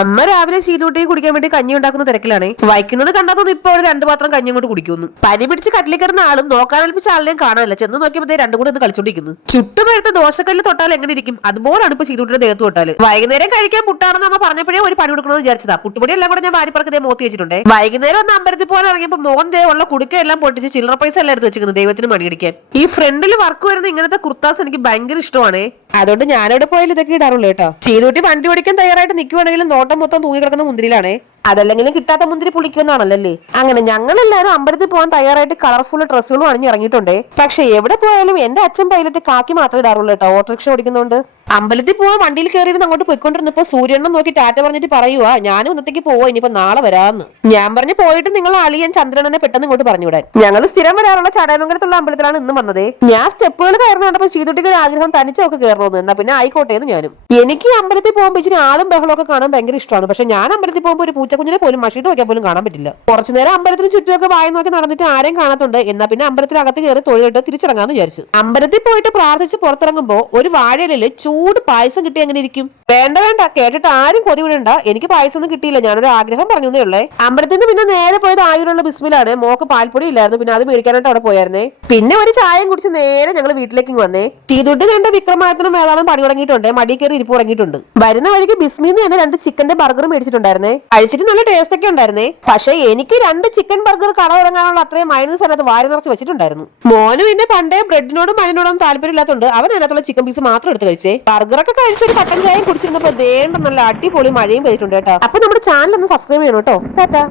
അമ്മ രാവിലെ ശീതൂട്ടി കുടിക്കാൻ വേണ്ടി കഞ്ഞി ഉണ്ടാക്കുന്ന തിരക്കിലാണ്. വയ്ക്കുന്നത് കണ്ടാത്തോന്ന് ഇപ്പൊ ഒരു 2 പാത്രം കഞ്ഞി കൊണ്ട് കുടിക്കുന്നു. പനി പിടിച്ച് കട്ടിലിൽ കിടന്ന ആളും നോക്കാൻ ഏൽപ്പിച്ച ആളിനെയും കാണാനില്ല. ചെന്ന് നോക്കിയപ്പോ രണ്ടും കൂടെ ഒന്ന് കളിച്ചോണ്ടിരിക്കുന്നു. ചുട്ടുപഴുത്ത ദോശക്കല്ല് തൊട്ടാൽ എങ്ങനെ ഇരിക്കും അതുപോലാണ് ഇപ്പൊ ശീതൂട്ടിയുടെ ദേഹത്ത് തൊട്ടാല്. വൈകുന്നേരം കഴിക്കാൻ പുട്ടാണെന്ന് അമ്മ പറഞ്ഞപ്പോഴേ ഒരു പണി കൊടുക്കണമെന്ന് വിചാരിച്ചതാ. പുട്ടുപൊടി എല്ലാം കൂടെ ഞാൻ വാരിപ്പറക്ക് മോത്തി വെച്ചിട്ടുണ്ട്. വൈകുന്നേരം ഒന്ന് അമ്പലത്തിൽ പോകാൻ ഇറങ്ങിയപ്പോ മോൻ ഉള്ള കുടുക്ക എല്ലാം പൊട്ടിച്ച് ചില്ലറ പൈസ എല്ലാം എടുത്ത് വെച്ചിരിക്കുന്നു ദൈവത്തിന് മണിയടിക്കാൻ. ഈ ഫ്രണ്ടിൽ വർക്ക് വരുന്ന ഇങ്ങനത്തെ കുർത്താസ് എനിക്ക് ഭയങ്കര ഇഷ്ടമാണ്. അതുകൊണ്ട് ഞാനവിടെ പോയാലും ഇതൊക്കെ ഇടാറുള്ളൂ കേട്ടോ. ശീതൂട്ടി വണ്ടി ഓടിക്കാൻ തയ്യാറായിട്ട് നിൽക്കുവാണെങ്കിലും നോട്ടം മൊത്തം തൂങ്ങി കിടക്കുന്ന മുന്തിരിയിലാണേ. അതല്ലെങ്കിലും കിട്ടാത്ത മുന്തിരി പുളിക്കുന്നാണല്ലേ. അങ്ങനെ ഞങ്ങളെല്ലാരും അമ്പലത്തിൽ പോകാൻ തയ്യാറായിട്ട് കളർഫുൾ ഡ്രസ്സുകളും അണിഞ്ഞിറങ്ങിയിട്ടുണ്ട്. പക്ഷെ എവിടെ പോയാലും എന്റെ അച്ഛൻ പൈലറ്റ് കാക്കി മാത്രമേ ഇടാറുള്ളൂ കേട്ടോ, ഓട്ടോറിക്ഷ ഓടിക്കുന്നതുകൊണ്ട്. അമ്പലത്തിൽ പോവാൻ വണ്ടിയിൽ കയറിയിരുന്ന് അങ്ങോട്ട് പോയിക്കൊണ്ടിരുന്നപ്പോ സൂര്യണ്ണൻ നോക്കി ടാറ്റ പറഞ്ഞിട്ട് പറയുവാ, ഞാനും ഇന്നത്തേക്ക് പോവാ, ഇനിയിപ്പോ നാളെ വരാന്ന്. ഞാൻ പറഞ്ഞു പോയിട്ട് നിങ്ങൾ അളിയൻ ചന്ദ്രനെ പെട്ടെന്ന് ഇങ്ങോട്ട് പറഞ്ഞു വിടാൻ. ഞങ്ങൾ സ്ഥിരം വരാറുള്ള ചടയമംഗലത്തുള്ള അമ്പലത്തിലാണ് ഇന്നും വന്നത്. ഞാൻ സ്റ്റെപ്പുകൾ കയറുന്ന കണ്ടപ്പോ ശീതുട്ടിക്ക് ഒരു ആഗ്രഹം തനിച്ചൊക്കെ കയറണമെന്ന്. എന്നാ പിന്നെ ആയിക്കോട്ടെ എന്ന് ഞാനും. എനിക്ക് അമ്പലത്തിൽ പോകുമ്പോൾ ഇച്ചിരി ആളും ബഹളമൊക്കെ കാണാൻ ഭയങ്കര ഇഷ്ടമാണ്. പക്ഷെ ഞാൻ അമ്പലത്തിൽ പോകുമ്പോൾ ഒരു പൂച്ചക്കുഞ്ഞിനെ പോലും മഷിട്ട് വയ്ക്കാൻ പോലും കാണാൻ പറ്റില്ല. കുറച്ചു നേരം അമ്പലത്തിന് ചുറ്റുമൊക്കെ വായി നോക്കി നടന്നിട്ട് ആരെയും കാണാത്തുണ്ട്. എന്നാ പിന്നെ അമ്പലത്തിനകത്ത് കയറി തൊഴിലിട്ട് തിരിച്ചിറങ്ങാന്ന് വിചാരിച്ചു. അമ്പലത്തിൽ പോയിട്ട് പ്രാർത്ഥിച്ച് പുറത്തിറങ്ങുമ്പോ ഒരു വാഴയില് ചൂട് പായസം കിട്ടി എങ്ങനെ ഇരിക്കും? വേണ്ട വേണ്ട, കേട്ടിട്ട് ആരും കൊതി വിടണ്ട. എനിക്ക് പായസം ഒന്നും കിട്ടിയില്ല, ഞാനൊരു ആഗ്രഹം പറഞ്ഞേ ഉള്ളേ. അമ്പലത്തിൽ നിന്ന് പിന്നെ നേരെ പോയത് ആയൂരുള്ള ബിസ്മിലാണ്. മോക്ക് പാൽപ്പൊടി ഇല്ലായിരുന്നു, പിന്നെ അത് മേടിക്കാനായിട്ട് അവിടെ പോയായിരുന്നേ. പിന്നെ ഒരു ചായയും കുടിച്ച് നേരെ ഞങ്ങൾ വീട്ടിലേക്ക് വന്നേ. തീതുട്ടി കണ്ട് വിക്രമായത്തിനും ഏതാളും പണി തുടങ്ങിയിട്ടുണ്ട്. മടി കയറി ഇരിപ്പ് തുടങ്ങിയിട്ടുണ്ട്. വരുന്ന വഴിക്ക് ബിസ്മിന്ന് തന്നെ 2 ചിക്കന്റെ ബർഗർ മേടിച്ചിട്ടുണ്ടായിരുന്നേ. കഴിച്ചിട്ട് നല്ല ടേസ്റ്റ് ഒക്കെ ഉണ്ടായിരുന്നേ. പക്ഷെ എനിക്ക് 2 ചിക്കൻ ബർഗർ കട തുടങ്ങാനുള്ള അത്രയും മൈനസ് അതിനകത്ത് വാരി നിറച്ച് വെച്ചിട്ടുണ്ടായിരുന്നു. മോനും പിന്നെ പണ്ടേ ബ്രെഡിനോടും മനിനോടും താല്പര്യം ഇല്ലാത്തതുകൊണ്ട് അവൻ അതിനകത്തുള്ള ചിക്കൻ പീസ് മാത്രം എടുത്ത് കഴിച്ചേ. ബർഗറൊക്കെ കഴിച്ച് ഒരു കട്ടൻ ചായയും കുടിച്ചിരുന്നപ്പോ ദേണ്ട നല്ല അടിപൊളി മഴയും പെയ്തിട്ടുണ്ട് കേട്ടോ. അപ്പൊ നമ്മുടെ ചാനൽ ഒന്ന് സബ്സ്ക്രൈബ് ചെയ്യണം കേട്ടോ. ടാറ്റാ.